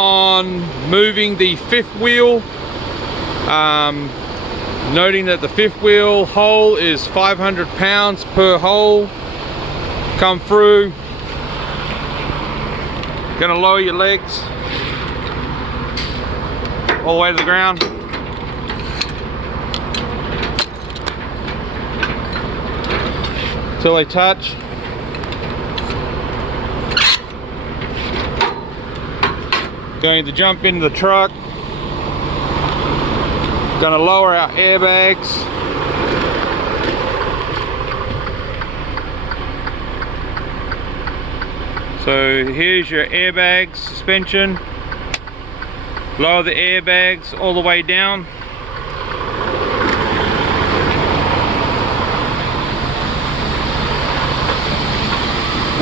on moving the fifth wheel. Noting that the fifth wheel hole is 500 pounds per hole. Come through. Gonna lower your legs all the way to the ground. Till they touch. Going to jump into the truck. Gonna lower our airbags. So here's your airbag suspension. Lower the airbags all the way down.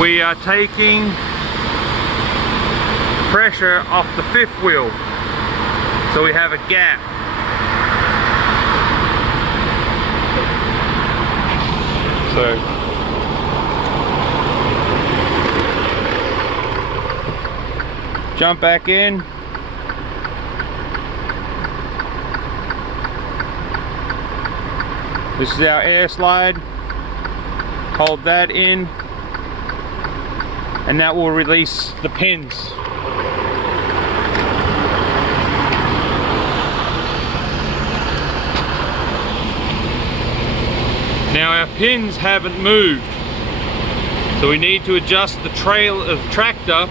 We are taking pressure off the fifth wheel, so we have a gap. So jump back in. This is our air slide. Hold that in, and that will release the pins. Now our pins haven't moved, so we need to adjust the trail of the tractor,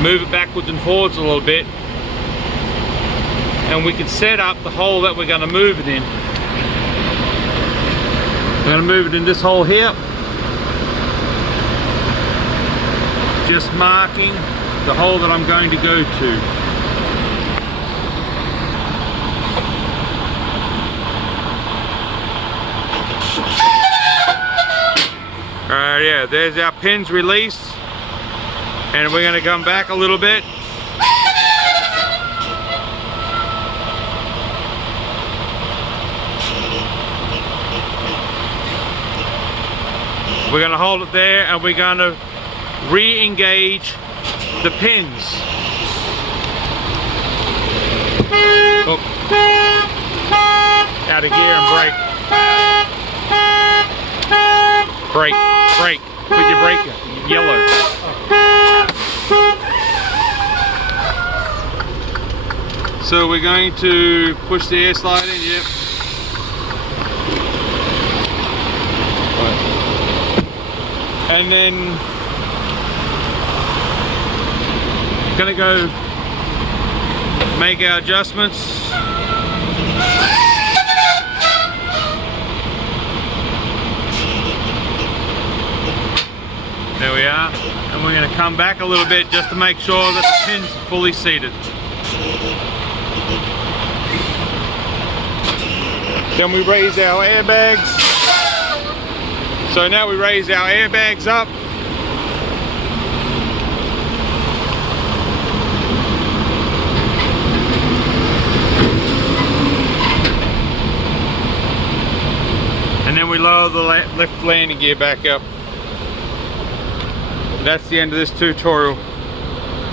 move it backwards and forwards a little bit, and we can set up the hole that we're going to move it in. We're going to move it in this hole here, just marking the hole that I'm going to go to. Alright, yeah, there's our pins released, and we're going to come back a little bit. We're going to hold it there, and we're going to re-engage the pins. Oh. Out of gear and brake. Brake, brake. With your brake yellow. So we're going to push the air slide in, yep. And then gonna go make our adjustments. There we are, and we're going to come back a little bit just to make sure that the pins are fully seated. Then we raise our airbags. So now we raise our airbags up. And then we lower the left landing gear back up. That's the end of this tutorial.